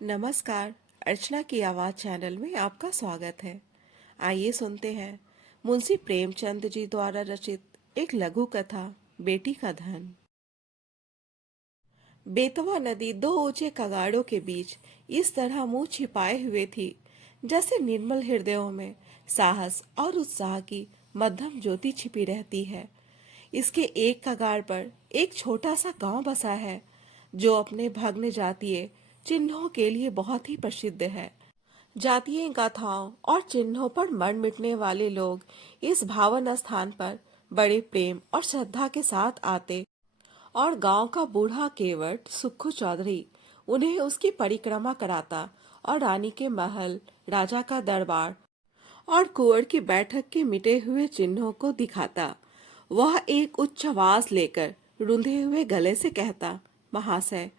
नमस्कार। अर्चना की आवाज़ चैनल में आपका स्वागत है। आइए सुनते हैं मुंशी प्रेमचंद जी द्वारा रचित एक लघु कथा बेटी का धन। बेतवा नदी दो ऊंचे कगाड़ों के बीच इस तरह मुंह छिपाए हुए थी जैसे निर्मल हृदयों में साहस और उत्साह की मध्यम ज्योति छिपी रहती है। इसके एक कगाड़ पर एक छोटा सा गांव बसा है जो अपने भग्न जातीय चिन्हों के लिए बहुत ही प्रसिद्ध है। जातीय गाथाओं और चिन्हों पर मर मिटने वाले लोग इस भावन स्थान पर बड़े प्रेम और श्रद्धा के साथ आते और गांव का बूढ़ा केवट सुक्खू चौधरी उन्हें उसकी परिक्रमा कराता और रानी के महल, राजा का दरबार और कुंवर की बैठक के मिटे हुए चिन्हों को दिखाता। वह एक उच्च आवाज लेकर रुंधे हुए गले से कहता, महाशय,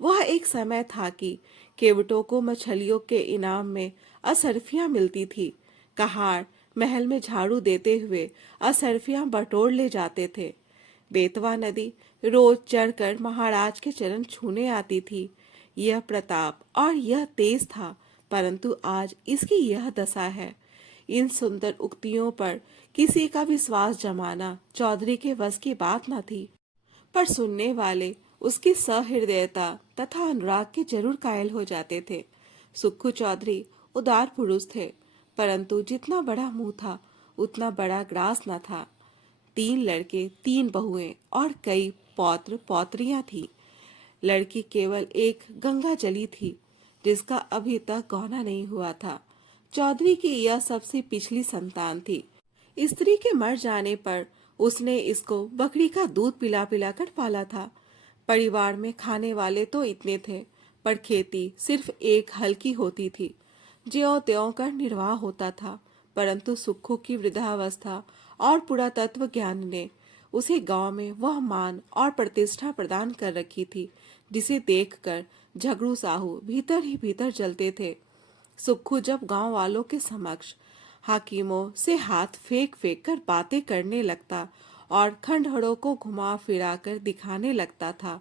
वह एक समय था कि केवटों को मछलियों के इनाम में असरफियां मिलती थी। कहार महल में झाड़ू देते हुए असरफियां बटोर ले जाते थे। बेतवा नदी रोज चढ़कर महाराज के चरण छूने आती थी। यह प्रताप और यह तेज था, परंतु आज इसकी यह दशा है। इन सुंदर उक्तियों पर किसी का विश्वास जमाना चौधरी के वश की बात न थी, पर सुनने वाले उसकी सहृदयता तथा अनुराग के जरूर कायल हो जाते थे। सुक्खू चौधरी उदार पुरुष थे, परंतु जितना बड़ा मुंह था उतना बड़ा ग्रास न था। 3 लड़के, 3 बहुएं और कई पौत्र पौत्रियां थी। लड़की केवल एक गंगा जली थी जिसका अभी तक गौना नहीं हुआ था। चौधरी की यह सबसे पिछली संतान थी। स्त्री के मर जाने पर उसने इसको बकरी का दूध पिला पिला कर पाला था। परिवार में खाने वाले तो इतने थे, पर खेती सिर्फ एक हल की होती थी। ज्यों त्यों कर निर्वाह होता था, परंतु सुक्खू की वृद्धावस्था और पुरातत्व ज्ञान ने उसे गांव में वह मान और प्रतिष्ठा प्रदान कर रखी थी जिसे देखकर झगड़ू साहू भीतर ही भीतर जलते थे। सुक्खू जब गांव वालों के समक्ष हाकिमों से हाथ फेंक फेंक कर बातें करने लगता और खंडहरों को घुमा फिरा कर दिखाने लगता था,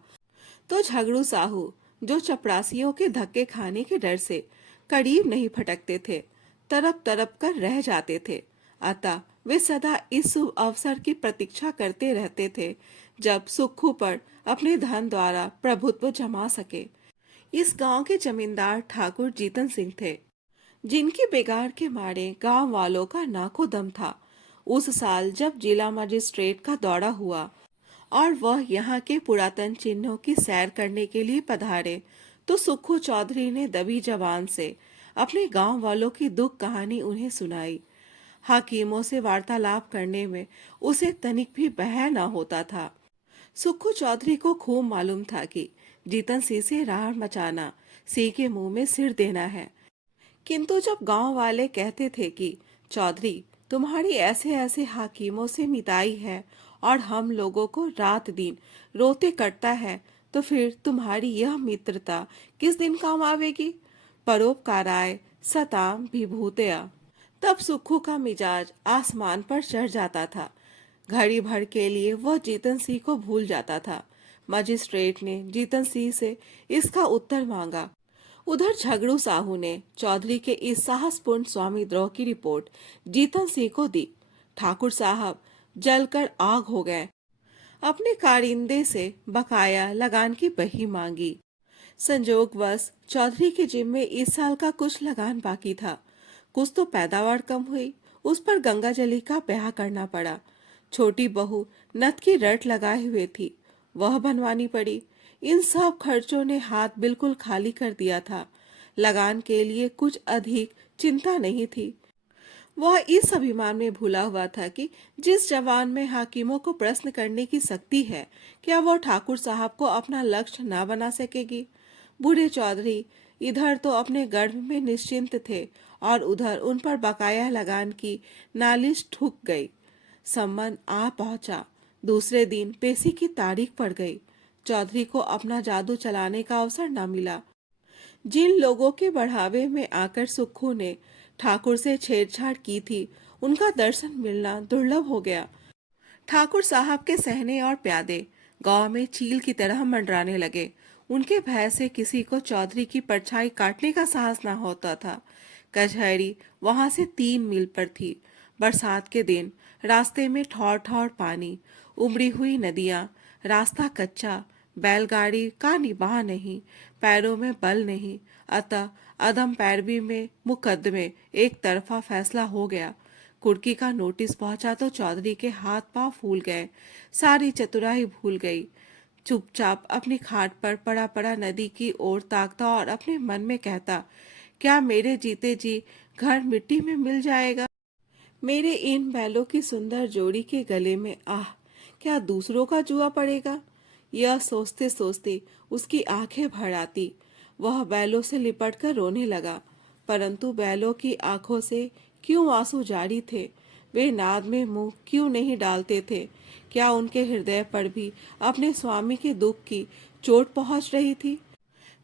तो झगड़ू साहू, जो चपरासियों के धक्के खाने के डर से करीब नहीं फटकते थे, तरप तरप कर रह जाते थे। अतः वे सदा इस शुभ अवसर की प्रतीक्षा करते रहते थे जब सुक्खू पर अपने धन द्वारा प्रभुत्व जमा सके। इस गांव के जमींदार ठाकुर जीतन सिंह थे, जिनकी बिगाड़ के मारे गांव वालों का नाको दम था। उस साल जब जिला मजिस्ट्रेट का दौरा हुआ और वह यहाँ के पुरातन चिन्हों की सैर करने के लिए पधारे, तो सुक्खू चौधरी ने दबी जबान से अपने गांव वालों की दुख कहानी उन्हें सुनाई। हाकिमों से वार्तालाप करने में उसे तनिक भी बह न होता था। सुक्खू चौधरी को खूब मालूम था कि जीतन सिंह से रार मचाना सिंह के मुंह में सिर देना है। किंतु जब गांव वाले कहते थे कि चौधरी, तुम्हारी ऐसे ऐसे हाकिमों से मिताई है और हम लोगों को रात दिन रोते कटता है, तो फिर तुम्हारी यह मित्रता किस दिन काम आवेगी? परोपकाराय सताम विभूतया। तब सुक्खू का मिजाज आसमान पर चढ़ जाता था। घड़ी भर के लिए वह जीतन सिंह को भूल जाता था। मजिस्ट्रेट ने जीतन सिंह से इसका उत्तर मांगा। उधर झगड़ू साहू ने चौधरी के इस साहसपूर्ण स्वामी द्रोह की रिपोर्ट जीतन सिंह को दी। ठाकुर साहब जलकर आग हो गए। अपने कारिंदे से बकाया लगान की बही मांगी। संजोगवश चौधरी के जिम्मे इस साल का कुछ लगान बाकी था। कुछ तो पैदावार कम हुई, उस पर गंगा जली का ब्याह करना पड़ा। छोटी बहू नथ की रट लगाए हुए थी, वह बनवानी पड़ी। इन सब खर्चों ने हाथ बिल्कुल खाली कर दिया था। लगान के लिए कुछ अधिक चिंता नहीं थी। वह इस अभिमान में भूला हुआ था कि जिस जवान में हाकिमों को प्रश्न करने की शक्ति है, क्या वह ठाकुर साहब को अपना लक्ष्य न बना सकेगी? बूढ़े चौधरी इधर तो अपने गर्भ में निश्चिंत थे और उधर उन पर बकाया लगान की नालिश ठुक गई। सम्मन आ पहुंचा। दूसरे दिन पेशी की तारीख पड़ गई। चौधरी को अपना जादू चलाने का अवसर न मिला। जिन लोगों के बढ़ावे में आकर सुक्खू ने ठाकुर से छेड़छाड़ की थी, उनका दर्शन मिलना दुर्लभ हो गया। ठाकुर साहब के सहने और प्यादे गांव में चील की तरह मंडराने लगे। उनके भय से किसी को चौधरी की परछाई काटने का साहस न होता था। कचहरी वहां से 3 मील पर थी। बरसात के दिन रास्ते में ठौर ठौर पानी, उमड़ी हुई नदियां, रास्ता कच्चा, बैलगाड़ी का निबाह नहीं, पैरों में बल नहीं, अतः अदम पैरवी में मुकदमे एक तरफा फैसला हो गया। कुर्की का नोटिस पहुंचा तो चौधरी के हाथ पांव फूल गए, सारी चतुराई भूल गई। चुपचाप अपनी खाट पर पड़ा पड़ा नदी की ओर ताकता और अपने मन में कहता, क्या मेरे जीते जी घर मिट्टी में मिल जाएगा? मेरे इन बैलों की सुंदर जोड़ी के गले में आह, क्या दूसरों का जुआ पड़ेगा? यह सोचते सोचते उसकी आंखें भर आती। वह बैलों से लिपटकर रोने लगा, परंतु बैलों की आंखों से क्यों आंसू जारी थे? वे नाद में मुंह क्यों नहीं डालते थे? क्या उनके हृदय पर भी अपने स्वामी के दुख की चोट पहुंच रही थी?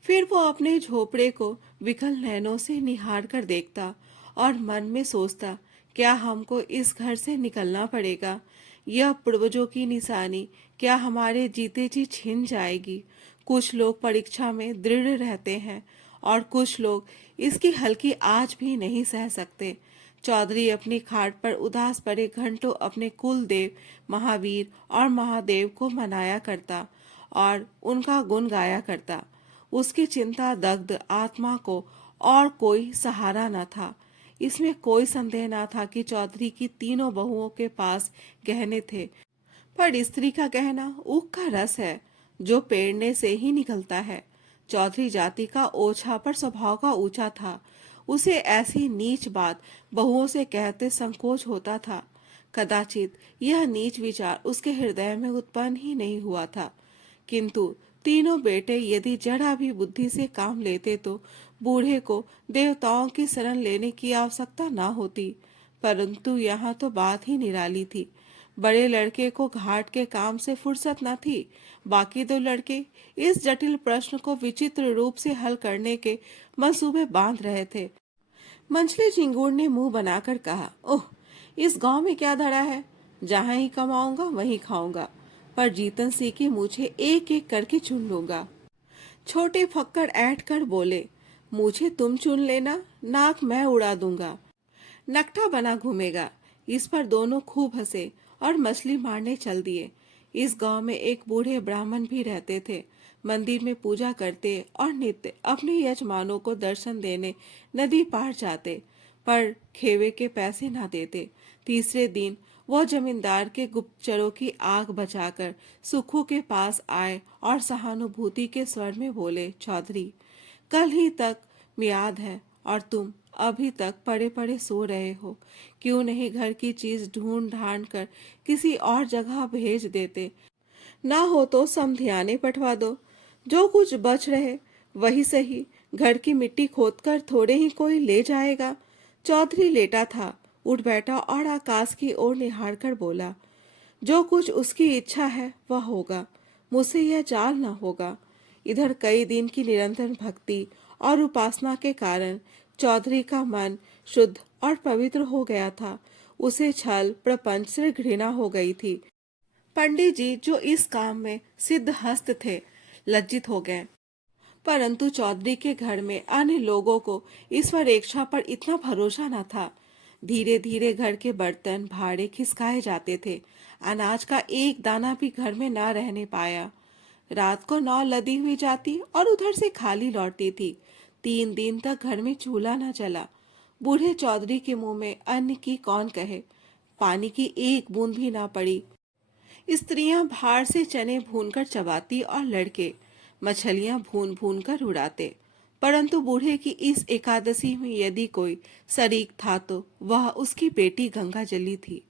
फिर वो अपने झोपड़े को विकल नैनों से निहार कर देखता और मन में सोचता, क्या हमको इस घर से निकलना पड़ेगा? यह पूर्वजों की निशानी क्या हमारे जीते जी छिन जाएगी? कुछ लोग परीक्षा में दृढ़ रहते हैं और कुछ लोग इसकी हल्की आज भी नहीं सह सकते। चौधरी अपनी खाट पर उदास पड़े घंटों अपने कुल देव महावीर और महादेव को मनाया करता और उनका गुण गाया करता। उसकी चिंता दग्ध आत्मा को और कोई सहारा न था। इसमें कोई संदेह न था कि चौधरी की तीनों बहुओं के पास गहने थे, पर स्त्री का गहना ऊख का रस है जो पेड़ने से ही निकलता है। चौधरी जाति का ओछा पर स्वभाव का ऊंचा था। उसे ऐसी नीच बात बहुओं से कहते संकोच होता था। कदाचित यह नीच विचार उसके हृदय में उत्पन्न ही नहीं हुआ था, किंतु तीनों बेटे यदि जरा भी बुद्धि से काम लेते तो बूढ़े को देवताओं की शरण लेने की आवश्यकता न होती। परंतु यहाँ तो बात ही निराली थी। बड़े लड़के को घाट के काम से फुर्सत न थी। बाकी 2 लड़के इस जटिल प्रश्न को विचित्र रूप से हल करने के मंसूबे बांध रहे थे। मंझले झिंगुर ने मुंह बनाकर कहा, ओह, इस गांव में क्या धरा है? जहां ही कमाऊंगा वहीं खाऊंगा, पर जीतन सिंह की मुझे एक एक करके चुन लूंगा। छोटे फक्कड़ ऐठ कर बोले, मुझे तुम चुन लेना, नाक मैं उड़ा दूंगा, नकटा बना घूमेगा। इस पर दोनों खूब हंसे और मछली मारने चल दिए। इस गांव में एक बूढ़े ब्राह्मण भी रहते थे। मंदिर में पूजा करते और नित्य अपने यजमानों को दर्शन देने नदी पार जाते, पर खेवे के पैसे ना देते। तीसरे दिन वो जमींदार के गुप्तचरों की आग बचाकर सुखू के पास आए और सहानुभूति के स्वर में बोले, चौधरी, कल ही तक मियाद है और तुम अभी तक पड़े पड़े सो रहे हो। क्यों नहीं घर की चीज ढूंढ ढांड कर किसी और जगह भेज देते? ना हो तो समधियाने पठवा दो। जो कुछ बच रहे वही सही, घर की मिट्टी खोदकर थोड़े ही कोई ले जाएगा। चौधरी लेटा था, उठ बैठा और आकाश की ओर निहार कर बोला, जो कुछ उसकी इच्छा है वह होगा, मुझसे यह चाल न होगा। इधर कई दिन की निरंतर भक्ति और उपासना के कारण चौधरी का मन शुद्ध और पवित्र हो गया था। उसे छल प्रपंच से घृणा हो गई थी। पंडित जी जो इस काम में सिद्ध हस्त थे, लज्जित हो गए, परंतु चौधरी के घर में अन्य लोगों को ईश्वर इच्छा पर इतना भरोसा न था। धीरे धीरे घर के बर्तन भाड़े खिसकाए जाते थे। अनाज का एक दाना भी घर में न रहने पाया। रात को नाव लदी हुई जाती और उधर से खाली लौटती थी। 3 दिन तक घर में चूल्हा न चला। बूढ़े चौधरी के मुंह में अन्न की कौन कहे, पानी की एक बूंद भी ना पड़ी। स्त्रियां भार से चने भूनकर चबाती और लड़के मछलियां भून भून कर उड़ाते। परंतु बूढ़े की इस एकादशी में यदि कोई शरीक था तो वह उसकी बेटी गंगा जली थी।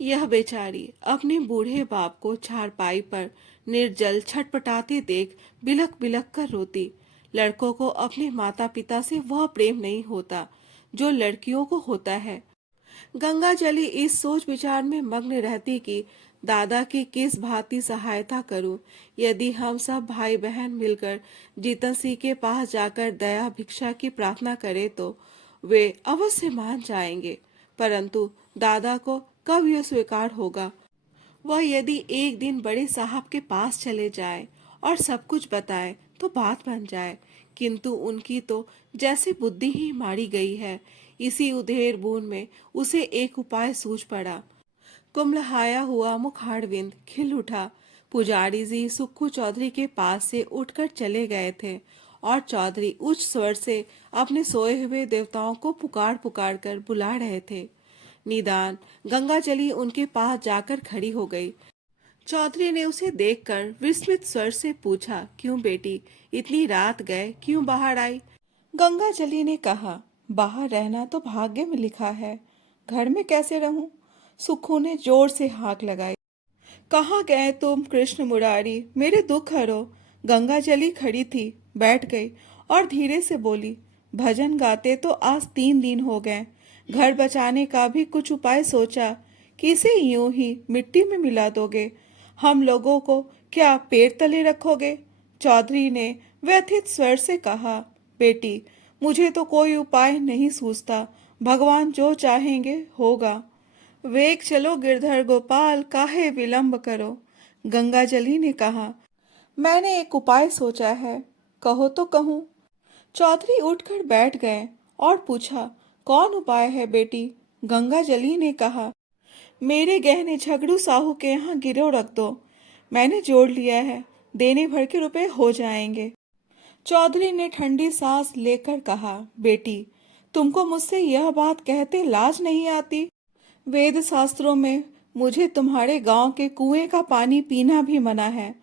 यह बेचारी अपने बूढ़े बाप को चारपाई पर निर्जल छटपटाते देख बिलक बिलक कर रोती। लड़कों को अपने माता पिता से वह प्रेम नहीं होता जो लड़कियों को होता है। गंगा जली इस सोच विचार में मग्न रहती कि दादा की किस भांति सहायता करूं। यदि हम सब भाई बहन मिलकर जीतन सिंह के पास जाकर दया भिक्षा की प्रार्थना करें तो वे अवश्य मान जाएंगे, परंतु दादा को कब यह स्वीकार होगा? वह यदि एक दिन बड़े साहब के पास चले जाए और सब कुछ बताए तो बात बन जाए, किंतु उनकी तो जैसे बुद्धि ही मारी गई है। इसी उधेड़ बूंद में उसे एक उपाय सूझ पड़ा। कुम्हलाया हुआ मुखारविंद खिल उठा। पुजारी जी सुक्खू चौधरी के पास से उठकर चले गए थे और चौधरी उच्च स्वर से अपने सोए हुए देवताओं को पुकार पुकार कर बुला रहे थे। निदान गंगाजली उनके पास जाकर खड़ी हो गई। चौधरी ने उसे देखकर विस्मित स्वर से पूछा, क्यों बेटी, इतनी रात गए, क्यों बाहर आई? गंगाजली ने कहा, बाहर रहना तो भाग्य में लिखा है, घर में कैसे रहूं? सुक्खू ने जोर से हाक लगाई। कहाँ गए तुम कृष्ण मुरारी, मेरे दुख हरो? गंगाजली खड़ी थी, बैठ गई और धीरे से बोली, भजन गाते तो आज 3 दिन हो गए। घर बचाने का भी कुछ उपाय सोचा कि इसे यूं ही मिट्टी में मिला दोगे? हम लोगों को क्या पैर तले रखोगे? चौधरी ने व्यथित स्वर से कहा, बेटी, मुझे तो कोई उपाय नहीं सूझता, भगवान जो चाहेंगे होगा। वेग चलो गिरधर गोपाल, काहे विलंब करो? गंगाजली ने कहा, मैंने एक उपाय सोचा है, कहो तो कहूँ। चौधरी उठकर बैठ गए और पूछा, कौन उपाय है बेटी? गंगाजली ने कहा, मेरे गहने झगड़ू साहू के यहाँ गिरो रख दो, मैंने जोड़ लिया है, देने भर के रुपए हो जाएंगे। चौधरी ने ठंडी सांस लेकर कहा, बेटी, तुमको मुझसे यह बात कहते लाज नहीं आती? वेद शास्त्रों में मुझे तुम्हारे गांव के कुएं का पानी पीना भी मना है।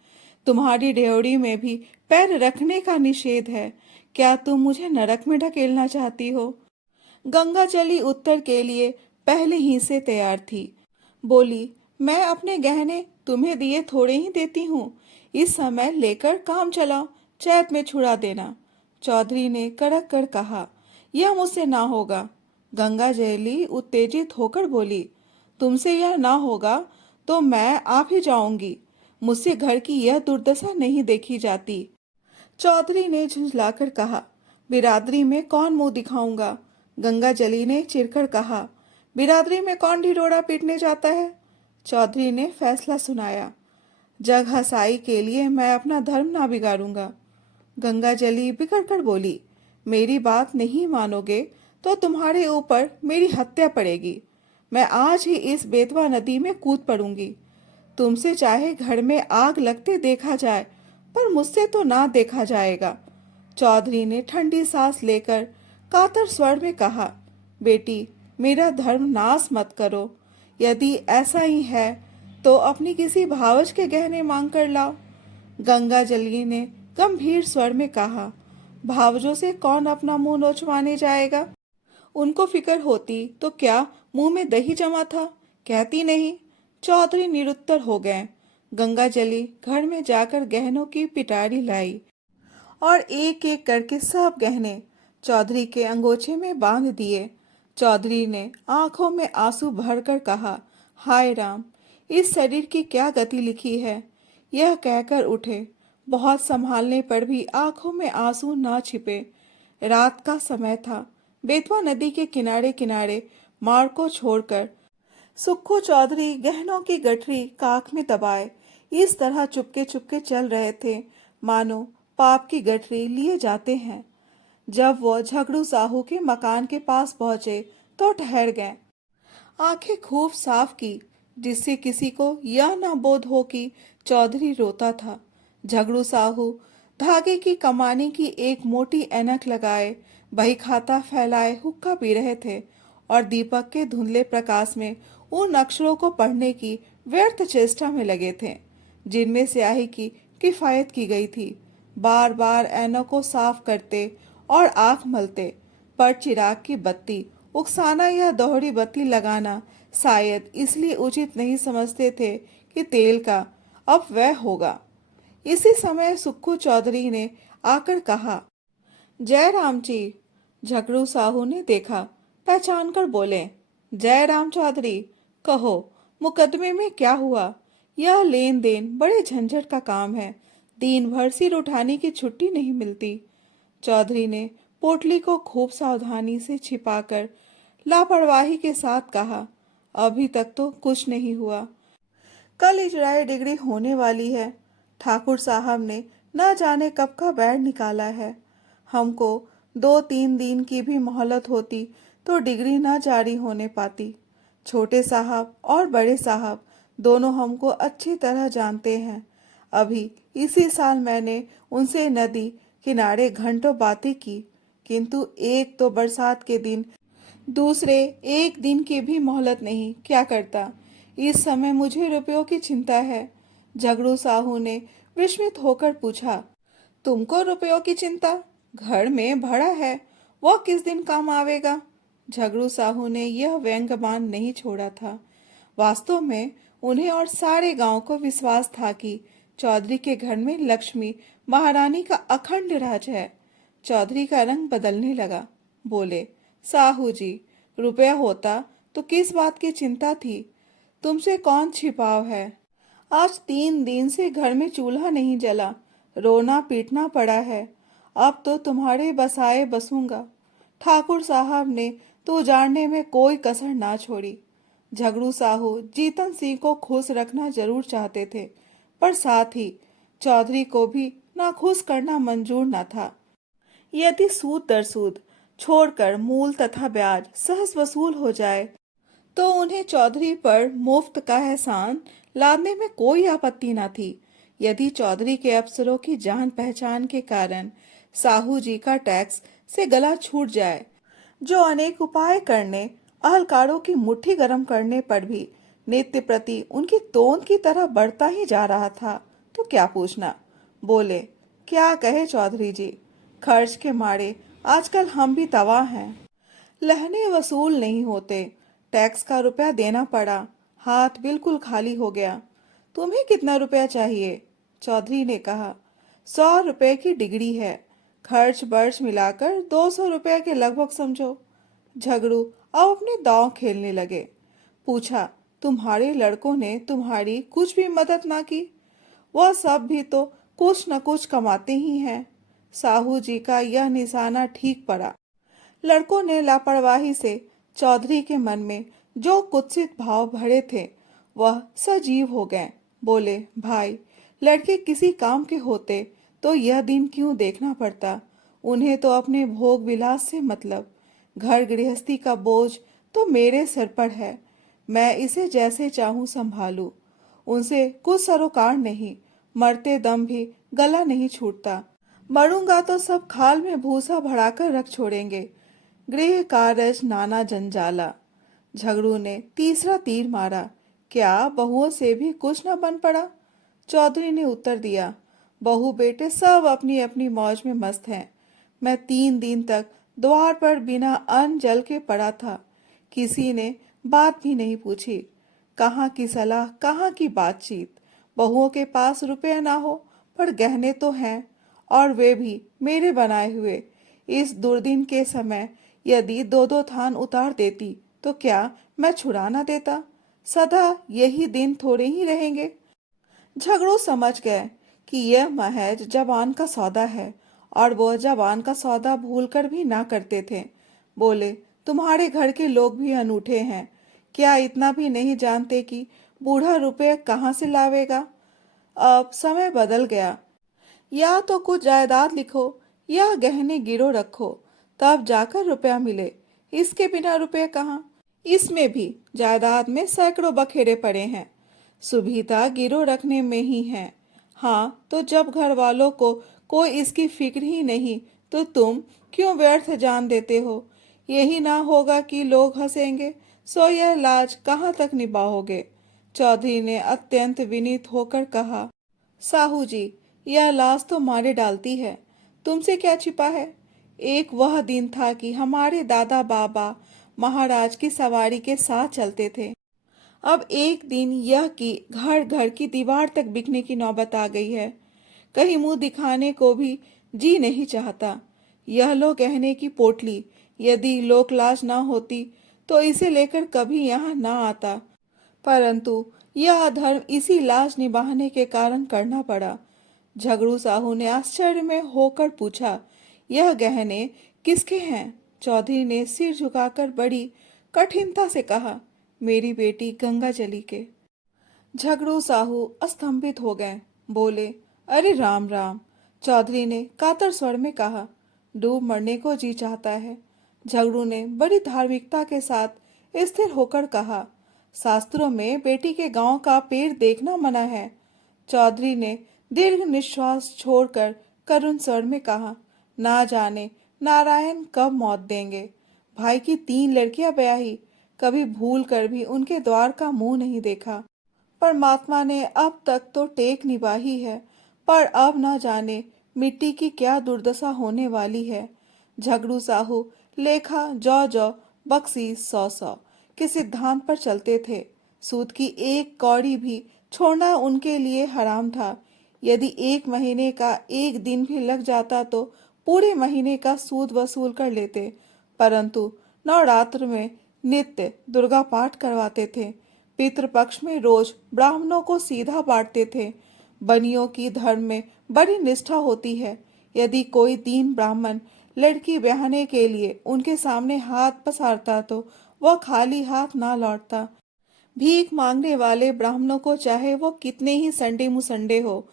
तुम्हारी ड्योढ़ी में भी पैर रखने का निषेध है। क्या तुम मुझे नरक में ढकेलना चाहती हो? गंगाजली उत्तर के लिए पहले ही से तैयार थी। बोली, मैं अपने गहने तुम्हें दिए थोड़े ही देती हूँ, इस समय लेकर काम चलाओ, चैत में छुड़ा देना। चौधरी ने कड़क कर कहा, यह मुझसे ना होगा। गंगाजली उत्तेजित होकर बोली, तुमसे यह ना होगा तो मैं आप ही जाऊंगी, मुझसे घर की यह दुर्दशा नहीं देखी जाती। चौधरी ने झुंझलाकर कहा, बिरादरी में कौन मुंह दिखाऊंगा? गंगाजली ने चिढ़कर कहा, बिरादरी में कौन ढिढोरा पीटने जाता है? चौधरी ने फैसला सुनाया, जग हसाई के लिए मैं अपना धर्म ना बिगाड़ूंगा। गंगाजली बिगड़कर बोली, मेरी बात नहीं मानोगे तो तुम्हारे ऊपर मेरी हत्या पड़ेगी। मैं आज ही इस बेतवा नदी में कूद पड़ूंगी। तुमसे चाहे घर में आग लगते देखा जाए, पर मुझसे तो ना देखा जाएगा। चौधरी ने ठंडी सांस लेकर कातर स्वर में कहा, बेटी, मेरा धर्म नाश मत करो। यदि ऐसा ही है तो अपनी किसी भावज के गहने मांग कर लाओ। गंगाजली ने गंभीर स्वर में कहा, भावजों से कौन अपना मुंह नोचवाने जाएगा? उनको फिक्र होती तो क्या मुंह में दही जमा था, कहती नहीं। चौधरी निरुत्तर हो गए। गंगाजली घर में जाकर गहनों की पिटारी लाई और एक एक करके सब गहने चौधरी के अंगोछे में बांध दिए। चौधरी ने आंखों में आंसू भरकर कहा, हाय राम, इस शरीर की क्या गति लिखी है? यह कहकर उठे। बहुत संभालने पर भी आंखों में आंसू ना छिपे। रात का समय था। बेतवा नदी के किनारे किनारे मार्ग को छोड़कर सुक्खू चौधरी गहनों की गठरी काख में दबाए इस तरह चुपके चुपके चल रहे थे, मानो पाप की गठरी लिए जाते हैं। जब वो झगड़ू साहू के मकान के पास पहुंचे तो ठहर गए। आंखें खूब साफ की, जिससे किसी को यह न बोध हो कि चौधरी रोता था। झगड़ू साहू धागे की कमानी की एक मोटी ऐनक लगाए बही खाता फैलाए हुक्का पी रहे थे और दीपक के धुंधले प्रकाश में उन अक्षरों को पढ़ने की व्यर्थ चेष्टा में लगे थे जिनमें स्याही की किफायत की गई थी। बार बार ऐनक को साफ करते और आंख मलते, पर चिराग की बत्ती उकसाना या दोहरी बत्ती लगाना शायद इसलिए उचित नहीं समझते थे कि तेल का अपव्यय होगा। इसी समय सुक्खू चौधरी ने आकर कहा, जय राम जी। झगड़ू साहू ने देखा, पहचान कर बोले, जय राम चौधरी, कहो मुकदमे में क्या हुआ? यह लेन देन बड़े झंझट का काम है, दिन भर सिर उठाने की छुट्टी नहीं मिलती। चौधरी ने पोटली को खूब सावधानी से छिपाकर लापरवाही के साथ कहा, अभी तक तो कुछ नहीं हुआ। कल इजराय डिग्री होने वाली है। ठाकुर साहब ने ना जाने कब का बैड निकाला है। हमको 2-3 दिन की भी मोहलत होती तो डिग्री ना जारी होने पाती। छोटे साहब और बड़े साहब दोनों हमको अच्छी तरह जानते हैं। अभी इसी साल मैंने उनसे नदी किनारे घंटों बातें की, किंतु एक तो बरसात के दिन, दूसरे एक दिन की भी मोहलत नहीं। क्या करता? इस समय मुझे रुपयों की चिंता है। झगड़ू साहू ने विस्मित होकर पूछा, तुमको रुपयों की चिंता? घर में भरा है, वह किस दिन काम आवेगा? झगड़ू साहू ने यह व्यंग्यमान नहीं छोड़ा था। वास्तव में उन्हें और सारे गांव को विश्वास था कि चौधरी के घर में लक्ष्मी महारानी का अखंड राज है। चौधरी का रंग बदलने लगा। बोले, साहू जी, रुपया होता तो किस बात की चिंता थी? तुमसे कौन छिपाव है? आज 3 दिन से घर में चूल्हा नहीं जला, रोना पीटना पड़ा है। अब तो तुम्हारे बसाए बसूंगा। ठाकुर साहब ने तो उजाड़ने में कोई कसर ना छोड़ी। झगड़ू साहू जीतन सिंह को खुश रखना जरूर चाहते थे, पर साथ ही चौधरी को भी नाखुश करना मंजूर न था। यदि सूद दर सूद छोड़कर मूल तथा ब्याज सहज वसूल हो जाए तो उन्हें चौधरी पर मुफ्त का एहसान लादने में कोई आपत्ति न थी। यदि चौधरी के अफसरों की जान पहचान के कारण साहू जी का टैक्स से गला छूट जाए, जो अनेक उपाय करने, अहलकारों की मुट्ठी गर्म करने पर भी नित्य प्रति उनकी तोंद की तरह बढ़ता ही जा रहा था, तो क्या पूछना। बोले, क्या कहे चौधरी जी, खर्च के मारे आजकल हम भी तबाह हैं। लहने वसूल नहीं होते, टैक्स का रुपया देना पड़ा, हाथ बिल्कुल खाली हो गया। तुम्हें कितना रुपया चाहिए? चौधरी ने कहा, 100 रुपए की डिग्री है, खर्च बर्च मिलाकर 200 रुपये के लगभग समझो। झगड़ू अब अपने दांव खेलने लगे। पूछा, तुम्हारे लड़कों ने तुम्हारी कुछ भी मदद ना की? वह सब भी तो कुछ न कुछ कमाते ही हैं। साहू जी का यह निशाना ठीक पड़ा। लड़कों ने लापरवाही से चौधरी के मन में जो कुत्सित भाव भरे थे वह सजीव हो गए। बोले, भाई, लड़के किसी काम के होते तो यह दिन क्यों देखना पड़ता? उन्हें तो अपने भोग विलास से मतलब। घर गृहस्थी का बोझ तो मेरे सिर पर है, मैं इसे जैसे चाहूं संभालूं। उनसे कुछ सरोकार नहीं, मरते दम भी गला नहीं छूटता। मरूंगा तो सब खाल में भूसा भराकर रख छोड़ेंगे। गृह कारज नाना जंजाला। झगड़ू ने तीसरा तीर मारा। क्या बहुओं से भी कुछ न बन पड़ा? चौधरी ने उत्तर दिया, बहू बेटे सब अपनी अपनी मौज में मस्त हैं। मैं 3 दिन तक द्वार पर बिना अन्न जल के पड़ा था। किसी ने बात भी नहीं पूछी। कहाँ की सलाह, कहाँ की बातचीत। बहुओं के पास रुपया ना हो, पर गहने तो हैं, और वे भी मेरे बनाए हुए। इस दुर्दिन के समय यदि 2-2 थान उतार देती तो क्या मैं छुड़ा ना देता? सदा यही दिन थोड़े ही रहेंगे। झगड़ू समझ गए कि यह महज जबान का सौदा है, और वह जबान का सौदा भूलकर भी ना करते थे। बोले, तुम्हारे घर के लोग भी अनूठे हैं। क्या इतना भी नहीं जानते कि बूढ़ा रुपये कहाँ से लावेगा? अब समय बदल गया। या तो कुछ जायदाद लिखो या गहने गिरो रखो, तब जाकर रुपया मिले। इसके बिना रुपये कहाँ? इसमें भी जायदाद में सैकड़ों बखेरे पड़े हैं। सुविधा गिरो रखने में ही है। हाँ, तो जब घर वालों को कोई इसकी फिक्र ही नहीं तो तुम क्यों व्यर्थ जान देते हो? यही ना होगा कि लोग हंसेंगे, सो यह लाज कहाँ तक निभाओगे? चौधरी ने अत्यंत विनीत होकर कहा, साहू जी, यह लाश तो मारे डालती है, तुमसे क्या छिपा है? एक वह दिन था कि हमारे दादा बाबा महाराज की सवारी के साथ चलते थे। अब एक दिन यह कि घर घर की दीवार तक बिकने की नौबत आ गई है। कहीं मुंह दिखाने को भी जी नहीं चाहता। यह लो गहने की पोटली, यदि लोक लाज ना होती तो इसे लेकर कभी यहाँ ना आता, परंतु यह अधर्म इसी लाज निभाने के कारण करना पड़ा। झगड़ू साहू ने आश्चर्य में होकर पूछा, यह गहने किसके हैं? चौधरी ने सिर झुकाकर बड़ी कठिनता से कहा, मेरी बेटी गंगा जली के। झगड़ू साहू अस्तंभित हो गए। बोले, अरे राम राम, चौधरी ने कातर स्वर में कहा। डूब मरने को जी चाहता है। झगड़ू ने बड़ी धार्मिकता के साथ स्थिर होकर कहा। शास्त्रों में बेटी के गांव का पेड़ देखना मना है। चौधरी ने दीर्घ निश्वास छोड़कर करुण स्वर में कहा। ना जाने नारायण कब मौत देंगे। भाई की 3 लड़कियां ब्याही, कभी भूल कर भी उनके द्वार का मुंह नहीं देखा। परमात्मा ने अब तक तो टेक निभाई है, पर अब न जाने मिट्टी की क्या दुर्दशा होने वाली है। झगड़ू साहू लेखा जौ जौ बख्शीश 100 के सिद्धांत पर चलते थे। सूद की एक कौड़ी भी छोड़ना उनके लिए हराम था। यदि 1 महीने का एक दिन भी लग जाता तो पूरे महीने का सूद वसूल कर लेते। परंतु नवरात्र में नित्य दुर्गा पाठ करवाते थे। पितृपक्ष में रोज ब्राह्मणों को सीधा बांटते थे। बनियों की धर्म में बड़ी निष्ठा होती है। यदि कोई दीन ब्राह्मण लड़की ब्याहने के लिए उनके सामने हाथ पसारता तो वह खाली हाथ ना लौटता। भीख मांगने वाले ब्राह्मणों को चाहे वो कितने ही संडे मुसंडे हो,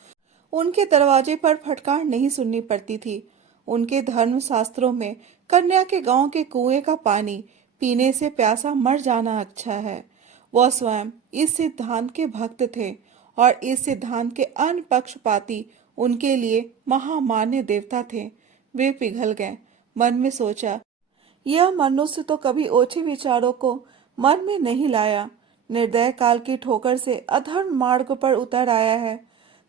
उनके दरवाजे पर फटकार नहीं सुननी पड़ती थी। उनके धर्म शास्त्रों में कन्या के गांव के कुएं का पानी पीने से प्यासा मर जाना अच्छा है। वह स्वयं इस सिद्धांत के भक्त थे और इस सिद्धांत के अनपक्षपाती उनके लिए महामान्य देवता थे। वे पिघल गए। मन में सोचा, यह मनुष्य तो कभी ओछे विचारों को मन में नहीं लाया। निर्दय काल की ठोकर से अधर्म मार्ग पर उतर आया है,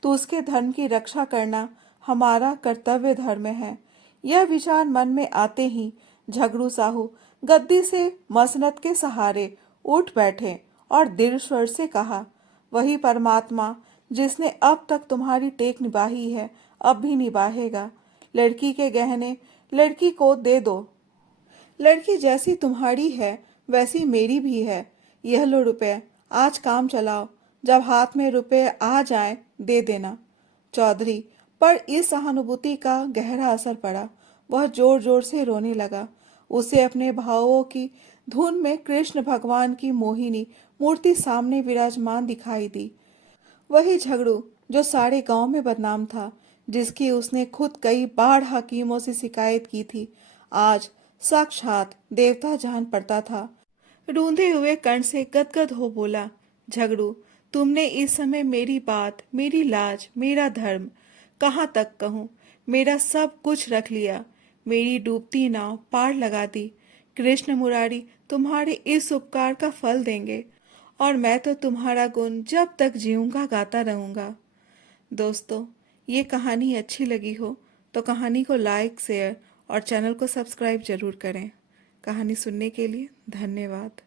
तो उसके धर्म की रक्षा करना हमारा कर्तव्य धर्म है। यह विचार मन में आते ही झगड़ू साहू गद्दी से मसनद के सहारे उठ बैठे और दृढ़ स्वर से कहा, वही परमात्मा जिसने अब तक तुम्हारी टेक निभाई है, अब भी निभाएगा। लड़की के गहने लड़की को दे दो। लड़की जैसी तुम्हारी है वैसी मेरी भी है। यह लो रुपए, आज काम चलाओ। जब हाथ में रुपए आ जाए दे देना। चौधरी पर इस सहानुभूति का गहरा असर पड़ा। वह जोर जोर से रोने लगा। उसे अपने भावों की धुन में कृष्ण भगवान की मोहिनी मूर्ति सामने विराजमान दिखाई दी। वही झगड़ू जो सारे गांव में बदनाम था, जिसकी उसने खुद कई बार हकीमों से शिकायत की थी, आज साक्षात देवता जान पड़ता था। रूंधे हुए कर्ण से गदगद हो बोला, झगड़ू, तुमने इस समय मेरी बात, मेरी लाज, मेरा धर्म कहाँ तक कहूँ, मेरा सब कुछ रख लिया। मेरी डूबती नाव पार लगा दी। कृष्ण मुरारी तुम्हारे इस उपकार का फल देंगे और मैं तो तुम्हारा गुण जब तक जीऊंगा गाता रहूंगा। दोस्तों, ये कहानी अच्छी लगी हो तो कहानी को लाइक, शेयर और चैनल को सब्सक्राइब जरूर करें। कहानी सुनने के लिए धन्यवाद।